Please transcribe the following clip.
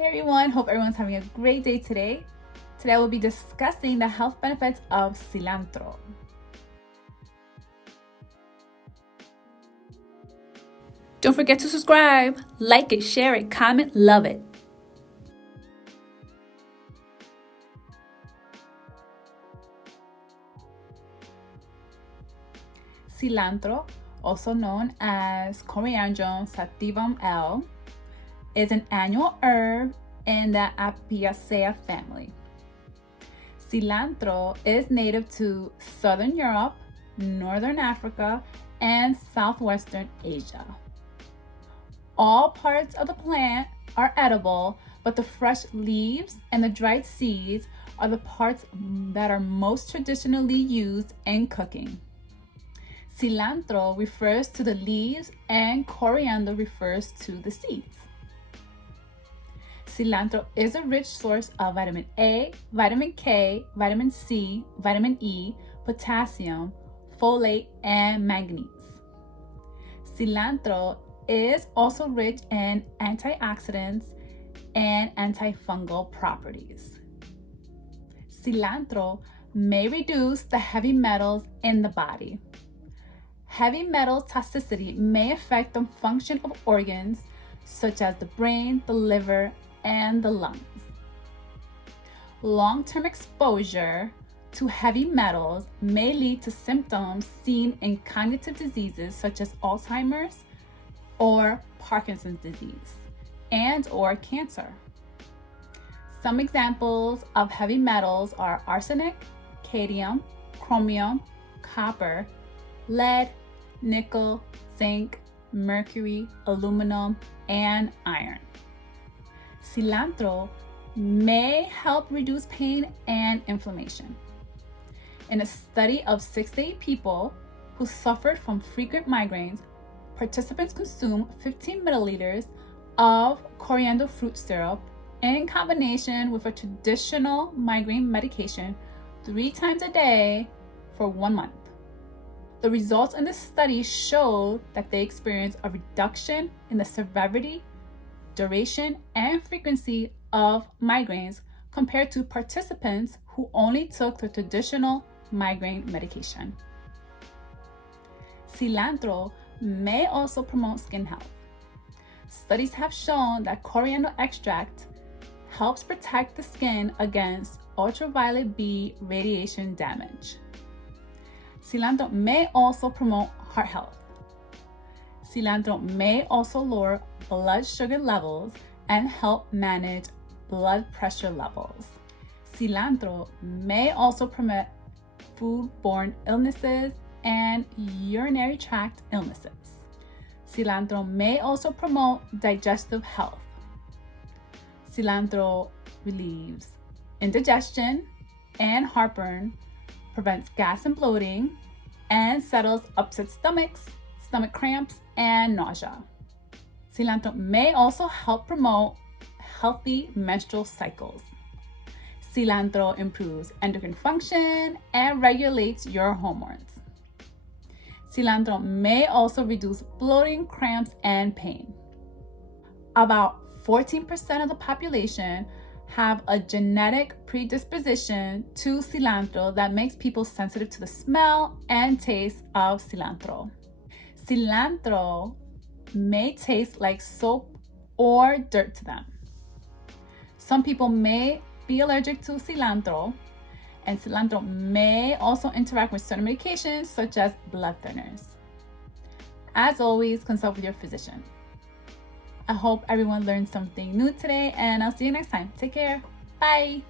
Hey everyone, hope everyone's having a great day today. Today I will be discussing the health benefits of cilantro. Don't forget to subscribe, like it, share it, comment, love it. Cilantro, also known as Coriandrum sativum L, is an annual herb in the Apiaceae family. Cilantro is native to Southern Europe, Northern Africa, and Southwestern Asia. All parts of the plant are edible, but the fresh leaves and the dried seeds are the parts that are most traditionally used in cooking. Cilantro refers to the leaves and coriander refers to the seeds. Cilantro is a rich source of vitamin A, vitamin K, vitamin C, vitamin E, potassium, folate, and manganese. Cilantro is also rich in antioxidants and antifungal properties. Cilantro may reduce the heavy metals in the body. Heavy metal toxicity may affect the function of organs such as the brain, the liver, and the lungs. Long-term exposure to heavy metals may lead to symptoms seen in cognitive diseases such as Alzheimer's or Parkinson's disease and/or cancer. Some examples of heavy metals are arsenic, cadmium, chromium, copper, lead, nickel, zinc, mercury, aluminum, and iron. Cilantro may help reduce pain and inflammation. In a study of 6 to 8 people who suffered from frequent migraines, participants consumed 15 milliliters of coriander fruit syrup in combination with a traditional migraine medication 3 times a day for 1 month. The results in the study showed that they experienced a reduction in the severity, duration, and frequency of migraines compared to participants who only took the traditional migraine medication. Cilantro may also promote skin health. Studies have shown that coriander extract helps protect the skin against ultraviolet B radiation damage. Cilantro may also promote heart health. Cilantro may also lower blood sugar levels and help manage blood pressure levels. Cilantro may also prevent foodborne illnesses and urinary tract illnesses. Cilantro may also promote digestive health. Cilantro relieves indigestion and heartburn, prevents gas and bloating, and settles upset stomachs, stomach cramps, and nausea. Cilantro may also help promote healthy menstrual cycles. Cilantro improves endocrine function and regulates your hormones. Cilantro may also reduce bloating, cramps, and pain. About 14% of the population have a genetic predisposition to cilantro that makes people sensitive to the smell and taste of cilantro. Cilantro may taste like soap or dirt to them. Some people may be allergic to cilantro, and cilantro may also interact with certain medications such as blood thinners. As always, consult with your physician. I hope everyone learned something new today, and I'll see you next time. Take care. Bye.